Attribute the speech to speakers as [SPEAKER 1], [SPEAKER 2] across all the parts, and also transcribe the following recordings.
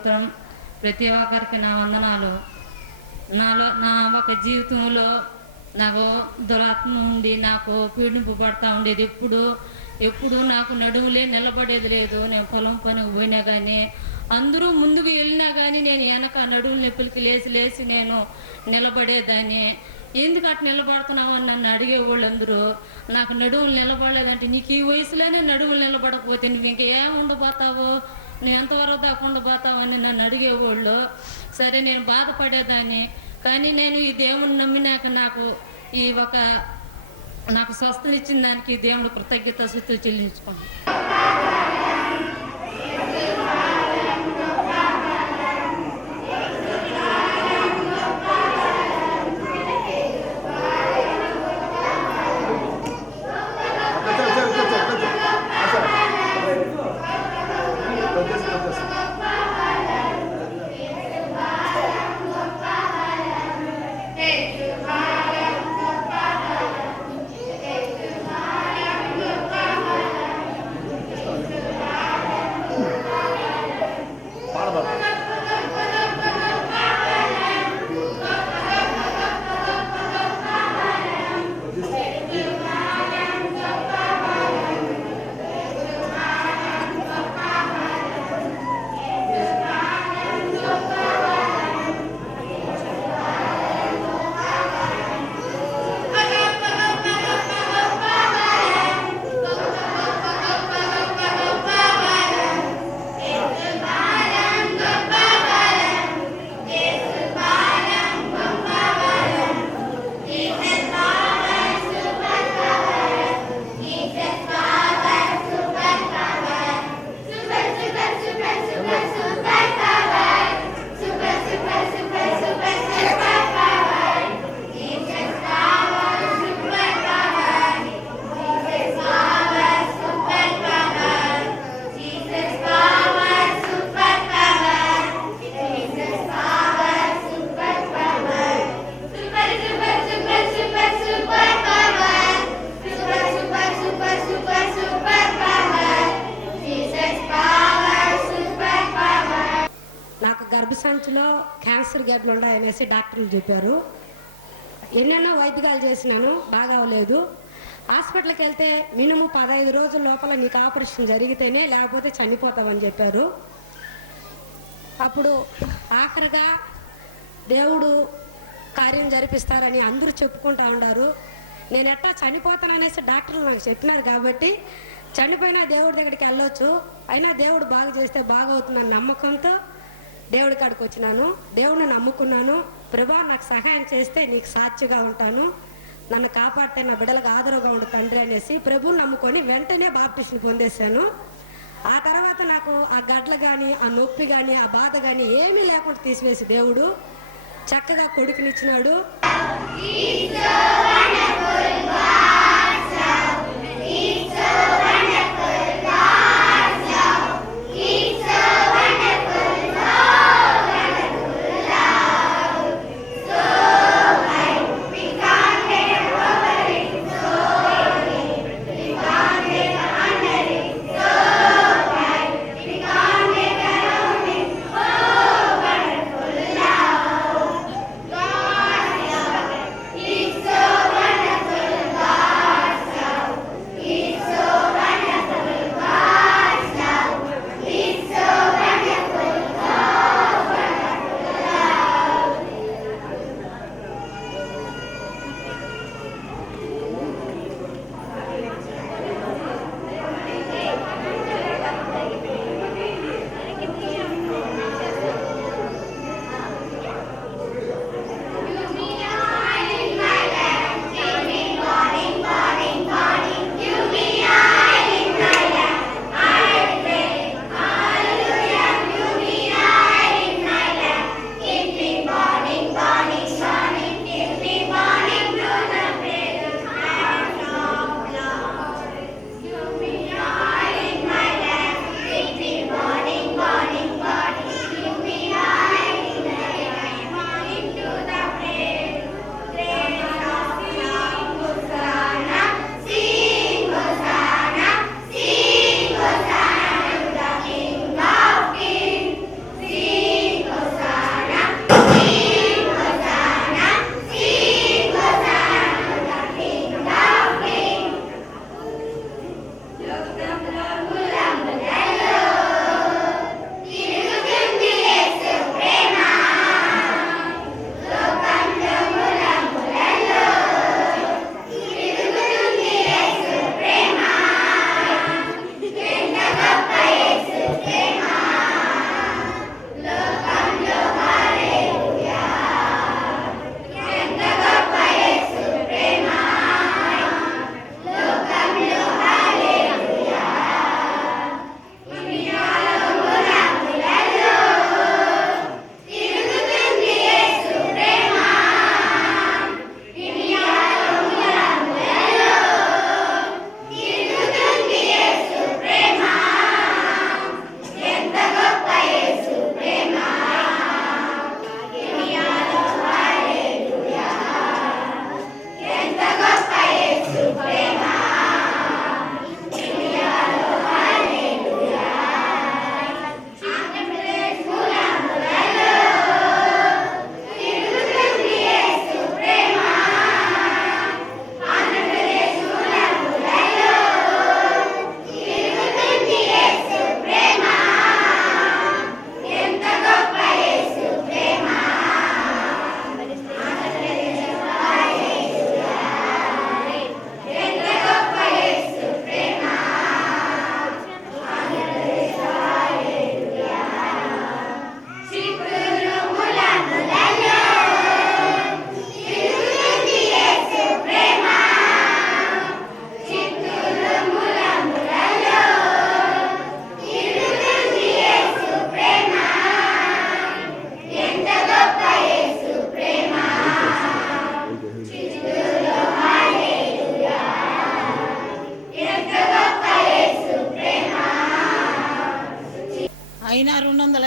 [SPEAKER 1] స్తోత్రం. ప్రతి ఒక్కరికి నా వందనాలు. నాలో నా ఒక జీవితంలో నాకు దురాత్మ ఉండి నాకు పీడింపు పడతా ఉండేది. ఎప్పుడు ఎప్పుడు నాకు నడువులే నిలబడేది లేదు. నేను పొలం పనికి పోయినా కానీ అందరూ ముందుకు వెళ్ళినా కానీ నేను వెనక నడువులు నొప్పులకి లేచి లేచి నేను నిలబడేదాన్ని. ఎందుకు అటు నిలబడుతున్నావు అని నన్ను అడిగేవాళ్ళు అందరూ నాకు నడువులు నిలబడలేదంటే నీకు ఈ వయసులోనే నడువులు నిలబడకపోతే నువ్వు ఇంకా ఏం ఉండబోతావు? నువ్వు ఎంతవరకు దాకా పోతావని అని నన్ను అడిగేవాళ్ళు. సరే నేను బాధపడేదాన్ని. కానీ నేను ఈ దేవుని నమ్మినాక నాకు ఈ ఒక నాకు స్వస్థనిచ్చిన దానికి దేవుడు కృతజ్ఞత స్థుతులు చెల్లించుకోండి
[SPEAKER 2] ఎన్నెన్నో వైద్యాలు చేసినాను బాగా అవ్వలేదు. హాస్పిటల్కి వెళ్తే మినిమం పదహైదు రోజుల లోపల మీకు ఆపరేషన్ జరిగితేనే లేకపోతే చనిపోతామని చెప్పారు. అప్పుడు ఆఖరిగా దేవుడు కార్యం జరిపిస్తారని అందరూ చెప్పుకుంటా ఉన్నారు. నేను ఎట్టా చనిపోతాననేసి డాక్టర్లు నాకు చెప్పినారు కాబట్టి చనిపోయినా దేవుడి దగ్గరికి వెళ్ళొచ్చు. అయినా దేవుడు బాగు చేస్తే బాగవుతుందన్న నమ్మకంతో దేవుడి కాడికి వచ్చినాను. దేవుడిని నమ్ముకున్నాను. ప్రభా నాకు సహాయం చేస్తే నీకు సాక్షిగా ఉంటాను. నన్ను కాపాడితే నా బిడ్డలకు ఆదరగా ఉండు తండ్రి అనేసి ప్రభువులు నమ్ముకొని వెంటనే బాప్టిషన్ పొందేశాను. ఆ తర్వాత నాకు ఆ గడ్డలు కానీ ఆ నొప్పి కానీ ఆ బాధ కానీ ఏమీ లేకుండా తీసివేసి దేవుడు చక్కగా కొడుకునిచ్చినాడు.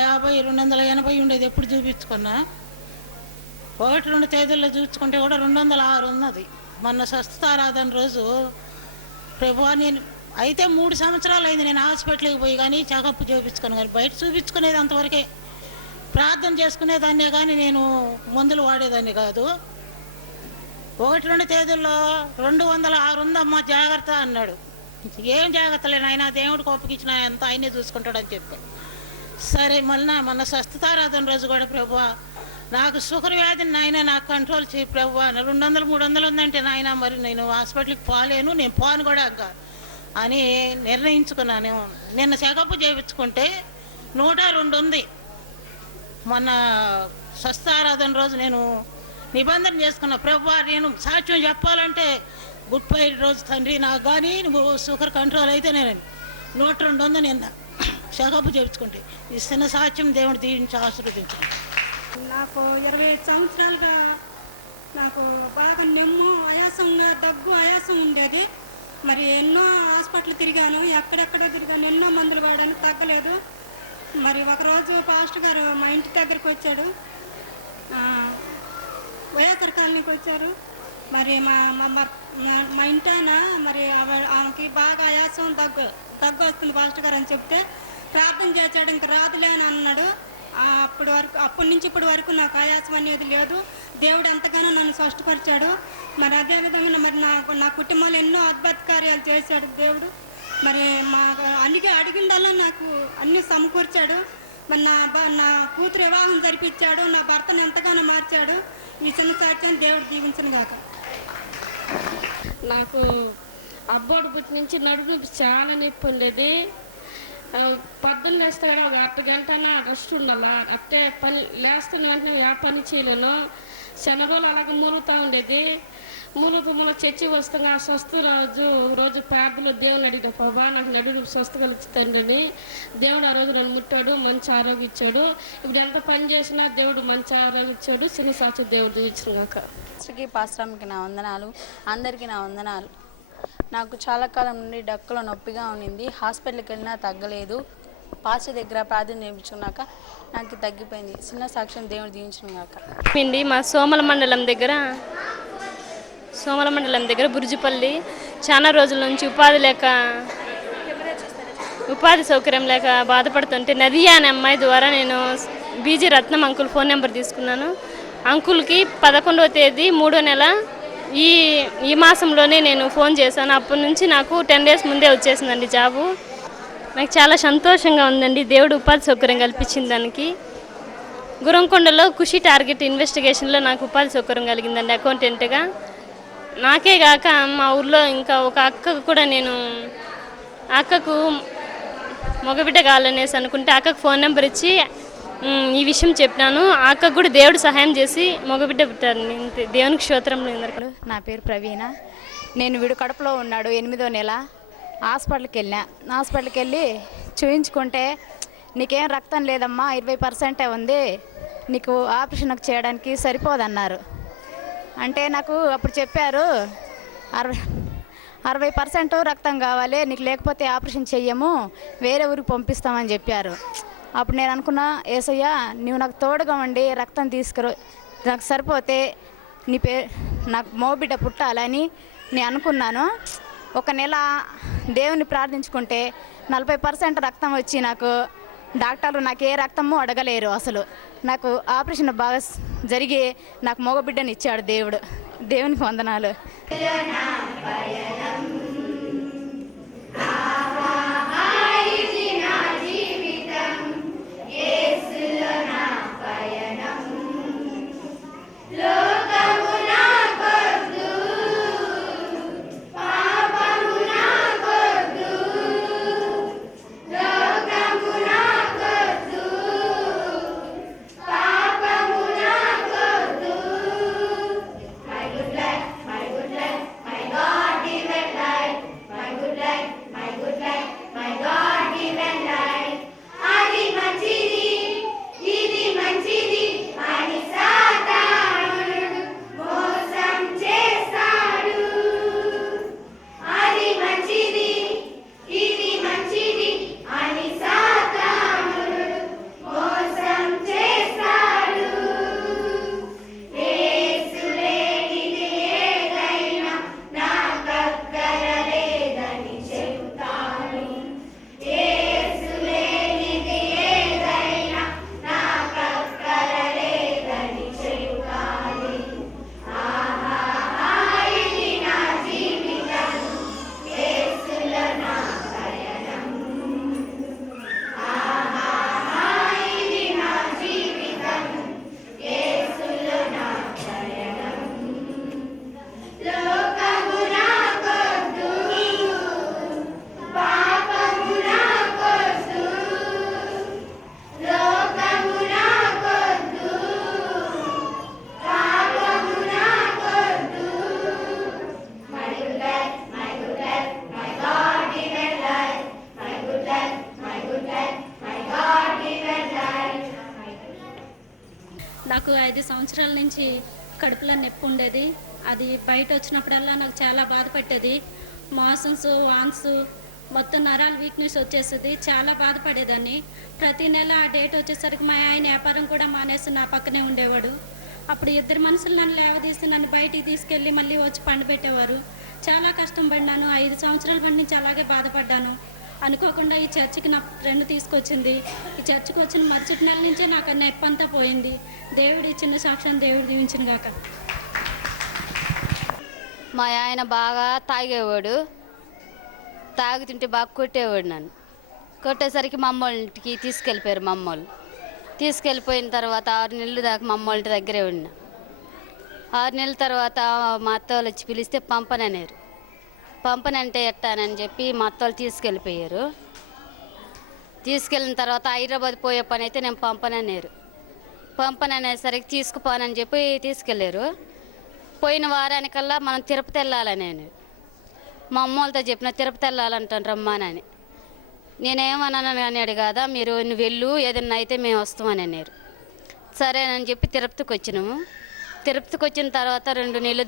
[SPEAKER 3] యాభై రెండు వందల ఎనభై ఉండేది. ఎప్పుడు చూపించుకున్నా? ఒకటి రెండు తేదీల్లో చూపించుకుంటే కూడా రెండు వందల ఆరు ఉన్నది. మొన్న స్వస్థతారాధన రోజు ప్రభు నేను అయితే మూడు సంవత్సరాలు అయింది నేను హాస్పిటల్కి పోయి కానీ చెకప్ చూపించుకుని కానీ బయట చూపించుకునేది అంతవరకే. ప్రార్థన చేసుకునేదాన్నే కానీ నేను మందులు వాడేదాన్ని కాదు. ఒకటి రెండు తేదీల్లో రెండు వందల ఆరు ఉందమ్మా జాగ్రత్త అన్నాడు. ఏం జాగ్రత్తలే నాయన దేవుడికి ఒప్పగించిన ఎంత ఆయనే చూసుకుంటాడని చెప్పాను సరే మళ్ళీ మన స్వస్థతారాధన రోజు కూడా ప్రభు నాకు షుగర్ వ్యాధిని నాయన నాకు కంట్రోల్ చేయి ప్రభు రెండు వందలు మూడు వందలు ఉందంటే నాయన మరి నేను హాస్పిటల్కి పోలేను నేను పోను కూడా అక్క అని నిర్ణయించుకున్నాను. నిన్న చెకప్ చేయించుకుంటే నూట రెండు ఉంది. మొన్న స్వస్థారాధన రోజు నేను నిబంధన చేసుకున్న. ప్రభు నేను సాక్ష్యం చెప్పాలంటే గుడ్ ఫ్రైడే రోజు తండ్రి నాకు కానీ నువ్వు షుగర్ కంట్రోల్ అయితే నేను నూట రెండు ఉంది నిన్న. చెకప్ చేయించుకుంటే ఈ చిన్న సాక్ష్యం దేవుడు దీవించి ఆశీర్వదించండి.
[SPEAKER 4] నాకు ఇరవై ఐదు సంవత్సరాలుగా నాకు బాగా నెమ్ము ఆయాసంగా దగ్గు ఆయాసం ఉండేది. మరి ఎన్నో హాస్పిటల్ తిరిగాను. ఎక్కడెక్కడ తిరిగాను ఎన్నో మందులు వాడాను తగ్గలేదు. మరి ఒకరోజు పాస్టర్ గారు మా ఇంటి దగ్గరికి వచ్చాడు. ఆ, వైఎస్ఆర్ కాలనీకి వచ్చారు. మరి మా మా మా- మా- మా ఇంటాన మరి ఆమెకి బాగా ఆయాసం దగ్గు దగ్గు వస్తుంది పాస్టర్ గారు అని చెప్తే ప్రార్థన చేశాడు ఇంకా రాదులే అని అన్నాడు. అప్పటి వరకు అప్పటి నుంచి ఇప్పటి వరకు నాకు ఆయాసం అనేది లేదు. దేవుడు ఎంతగానో నన్ను స్పష్టపరిచాడు మరి అదేవిధంగా మరి నా నా కుటుంబంలో ఎన్నో అద్భుత కార్యాలు చేశాడు దేవుడు. మరి మా అన్నిగా అడిగిందల్లా నాకు అన్నీ సమకూర్చాడు. మరి నా నా కూతురు వివాహం జరిపించాడు నా భర్తను ఎంతగానో మార్చాడు. ఈ చిన్న సాక్ష్యాన్ని దేవుడు దీవించను గాక.
[SPEAKER 2] నాకు అబ్బోడు పుట్టి నుంచి నడుము చాలా నొప్పి ఉండేది. పద్దులు పొద్దున్న లేస్తే ఒక అర్ధ గంట రెస్ట్ ఉండాలా? అట్టే పని లేస్తున్న వెంటనే ఏ పని చేయలేను. శనగలు అలాగే మూలుగుతూ ఉండేది. మూలుగు మూల చర్చి వస్తాగా ఆ స్వస్థ రోజు రోజు ప్రార్థనలో దేవుని అడిగిన ప్రభా నాకు నడుము స్వస్థ కలుగుతుందని దేవుడు ఆ రోజు నన్ను ముట్టాడు మంచి ఆరోగ్యం ఇచ్చాడు. ఇప్పుడు ఎంత పని చేసినా దేవుడు మంచి ఆరోగ్యం ఇచ్చాడు. చిన్న సాక్షి దేవుడు ఇచ్చిన కాక
[SPEAKER 5] శ్రీ పాస్టర్కి నా వందనాలు. అందరికీ నా వందనాలు. నాకు చాలా కాలం నుండి డక్కులో నొప్పిగా ఉండింది హాస్పిటల్కి వెళ్ళినా తగ్గలేదు. పాస్టర్ దగ్గర ప్రార్థన చేయించుకున్నాక నాకు తగ్గిపోయింది. చిన్న సాక్ష్యం దేవుడు దీవించిన
[SPEAKER 6] పిండి మా సోమల మండలం దగ్గర సోమల మండలం దగ్గర బుర్జిపల్లి చాలా రోజుల నుంచి ఉపాధి లేక ఉపాధి సౌకర్యం లేక బాధపడుతుంటే నదియా అనే అమ్మాయి ద్వారా నేను BG Ratnam uncle phone number తీసుకున్నాను. అంకుల్కి పదకొండవ తేదీ మూడో నెల ఈ ఈ మాసంలోనే నేను ఫోన్ చేశాను. అప్పటి నుంచి నాకు టెన్ డేస్ ముందే వచ్చేసిందండి జాబు. నాకు చాలా సంతోషంగా ఉందండి. దేవుడు ఉపాధి సౌకర్యం కల్పించింది దానికి. గురంకొండలో కృషి టార్గెట్ ఇన్వెస్టిగేషన్లో నాకు ఉపాధి సౌకర్యం కలిగిందండి అకౌంటెంట్గా. నాకే కాక మా ఊర్లో ఇంకా ఒక అక్కకు కూడా నేను అక్కకు మగబిడ్డ కావాలనేసి అనుకుంటే అక్కకు ఫోన్ నెంబర్ ఇచ్చి ఈ విషయం చెప్పినాను. అక్క అక్కకు కూడా దేవుడు సహాయం చేసి మగబిడ్డ పుట్టారు. దేవునికి క్షేత్రంలో అందరికీ.
[SPEAKER 7] నా పేరు ప్రవీణ. నేను వీడు కడపలో ఉన్నాడు ఎనిమిదో నెల. హాస్పిటల్కి వెళ్ళా. హాస్పిటల్కి వెళ్ళి చూయించుకుంటే నీకేం రక్తం లేదమ్మా ఇరవై పర్సెంటే ఉంది. నీకు ఆపరేషన్ చేయడానికి సరిపోదన్నారు. అంటే నాకు అప్పుడు చెప్పారు అరవై అరవై పర్సెంట్ రక్తం కావాలి నీకు లేకపోతే ఆపరేషన్ చెయ్యము వేరే ఊరికి పంపిస్తామని చెప్పారు. అప్పుడు నేను అనుకున్నా ఏసయ్యా నువ్వు నాకు తోడుగా ఉండి రక్తం తీసుకురు నాకు సరిపోతే నీ పే నాకు మోబిడ్డ పుట్టాలని నేను అనుకున్నాను. ఒక నెల దేవుని ప్రార్థించుకుంటే నలభై పర్సెంట్ రక్తం వచ్చి నాకు డాక్టర్లు నాకు ఏ రక్తము అడగలేరు అసలు. నాకు ఆపరేషన్ బాగా జరిగి నాకు మగబిడ్డని ఇచ్చాడు దేవుడు. దేవునికి వందనాలు.
[SPEAKER 8] నాకు ఐదు సంవత్సరాల నుంచి కడుపులో నొప్పి ఉండేది. అది బయట వచ్చినప్పుడల్లా నాకు చాలా బాధ పెట్టేది. వాన్స్ మొత్తం నరాల వీక్నెస్ వచ్చేసేది. చాలా బాధపడేదాన్ని ప్రతి నెల ఆ డేట్ వచ్చేసరికి మా ఆయన వ్యాపారం కూడా మానేసి నా పక్కనే ఉండేవాడు. అప్పుడు ఇద్దరు మనుషులు నన్ను లేవదీసి నన్ను బయటికి తీసుకెళ్ళి మళ్ళీ వచ్చి పండు పెట్టేవారు. చాలా కష్టం పడినాను. ఐదు సంవత్సరాల పడి నుంచి అలాగే బాధపడ్డాను. అనుకోకుండా ఈ చర్చికి నా ఫ్రెండ్ తీసుకొచ్చింది. ఈ చర్చికి వచ్చిన మరుసటి నెల నుంచే నాకు ఆ నొప్పి అంతా పోయింది. దేవుడు ఇచ్చిన సాక్ష్యం దేవుడు దీవించిన గాక.
[SPEAKER 9] మా ఆయన బాగా తాగేవాడు. తాగుతుంటే బాగా కొట్టేవాడు నన్ను. కొట్టేసరికి మా ఇంటికి తీసుకెళ్ళిపోయారు మా వాళ్ళు. తీసుకెళ్ళిపోయిన తర్వాత ఆరు నెలలు దాకా మా ఇంటి దగ్గరే ఉన్నా. ఆరు నెలల తర్వాత మా అత్త వాళ్ళు వచ్చి పిలిస్తే పంపననేరు. పంపనంటే ఎట్టానని చెప్పి మా అత్త వాళ్ళు తీసుకెళ్ళిపోయారు. తీసుకెళ్ళిన తర్వాత హైదరాబాద్ పోయే పని అయితే నేను పంపననేరు. పంపననేసరికి తీసుకుపోనని చెప్పి తీసుకెళ్ళారు. పోయిన వారానికల్లా మనం తిరుపతి వెళ్ళాలని నేను మా అమ్మ వాళ్ళతో చెప్పిన తిరుపతి వెళ్ళాలంటాను రమ్మానని. నేనేమన్నాను అన్నాడు కదా మీరు నువ్వు వెళ్ళు ఏదన్నా అయితే మేము వస్తామని అన్నారు సరేనని చెప్పి తిరుపతికి వచ్చినాము తిరుపతికి వచ్చిన తర్వాత రెండు నెలలు